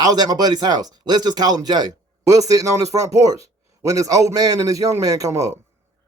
I was at my buddy's house. Let's just call him Jay. We were sitting on his front porch when this old man and this young man come up.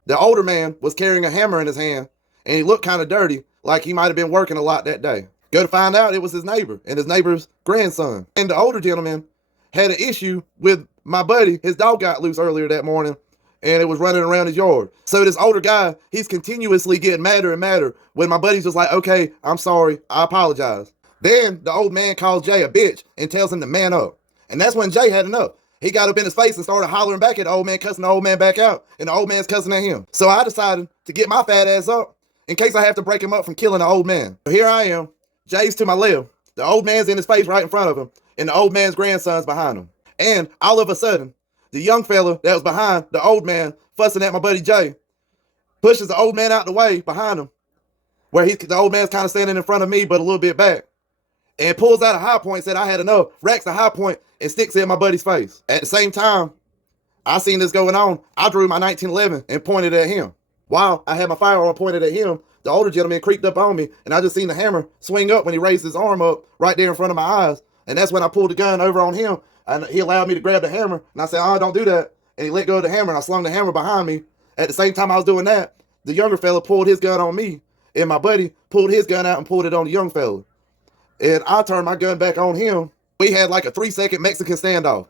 The older man was carrying a hammer in his hand, and he looked kind of dirty, like he might have been working a lot that day. Go to find out, it was his neighbor and his neighbor's grandson. And the older gentleman had an issue with my buddy. His dog got loose earlier that morning, and it was running around his yard. So this older guy, he's continuously getting madder and madder when my buddy's just like, okay, I'm sorry, I apologize. Then the old man calls Jay a bitch and tells him to man up. And that's when Jay had enough. He got up in his face and started hollering back at the old man, cussing the old man back out, and the old man's cussing at him. So I decided to get my fat ass up in case I have to break him up from killing the old man. So here I am, Jay's to my left, the old man's in his face right in front of him, and the old man's grandson's behind him. And all of a sudden, the young fella that was behind the old man fussing at my buddy Jay pushes the old man out the way behind him, where the old man's kind of standing in front of me but a little bit back, and pulls out a high point, said I had enough, racks the high point, and sticks it in my buddy's face. At the same time, I seen this going on. I drew my 1911 and pointed at him. While I had my firearm pointed at him, the older gentleman creeped up on me, and I just seen the hammer swing up when he raised his arm up right there in front of my eyes. And that's when I pulled the gun over on him, and he allowed me to grab the hammer, and I said, oh, don't do that. And he let go of the hammer, and I slung the hammer behind me. At the same time I was doing that, the younger fella pulled his gun on me, and my buddy pulled his gun out and pulled it on the young fella. And I turned my gun back on him. We had like a 3-second Mexican standoff.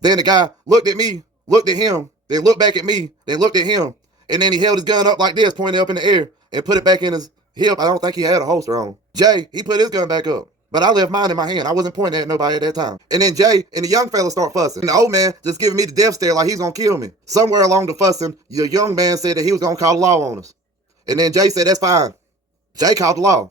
Then the guy looked at me, looked at him, then looked back at me, then looked at him, and then he held his gun up like this, pointed up in the air, and put it back in his hip. I don't think he had a holster on. Jay, he put his gun back up, but I left mine in my hand. I wasn't pointing at nobody at that time. And then Jay and the young fella start fussing. And the old man just giving me the death stare like he's gonna kill me. Somewhere along the fussing, the young man said that he was gonna call the law on us. And then Jay said, that's fine. Jay called the law.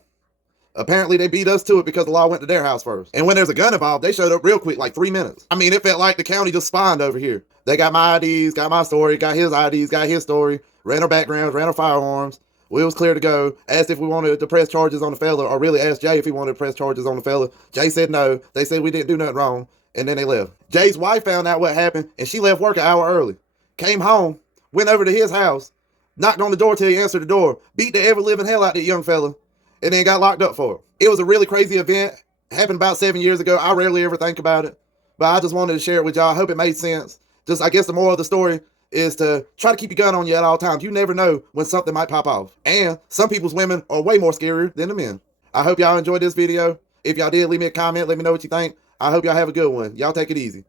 Apparently they beat us to it because the law went to their house first. And when there's a gun involved, they showed up real quick, like 3 minutes. I mean, it felt like the county just spawned over here. They got my IDs, got my story, got his IDs, got his story, ran our backgrounds, ran our firearms. We was clear to go. Asked if we wanted to press charges on the fella, or really asked Jay if he wanted to press charges on the fella. Jay said no. They said we didn't do nothing wrong, and then they left. Jay's wife found out what happened, and she left work an hour early. Came home, went over to his house, knocked on the door till he answered the door, beat the ever-living hell out that young fella, and then got locked up for it. It was a really crazy event. Happened about 7 years ago. I rarely ever think about it, but I just wanted to share it with y'all. I hope it made sense. Just, I guess the moral of the story is to try to keep your gun on you at all times. You never know when something might pop off. And some people's women are way more scarier than the men. I hope y'all enjoyed this video. If y'all did, leave me a comment. Let me know what you think. I hope y'all have a good one. Y'all take it easy.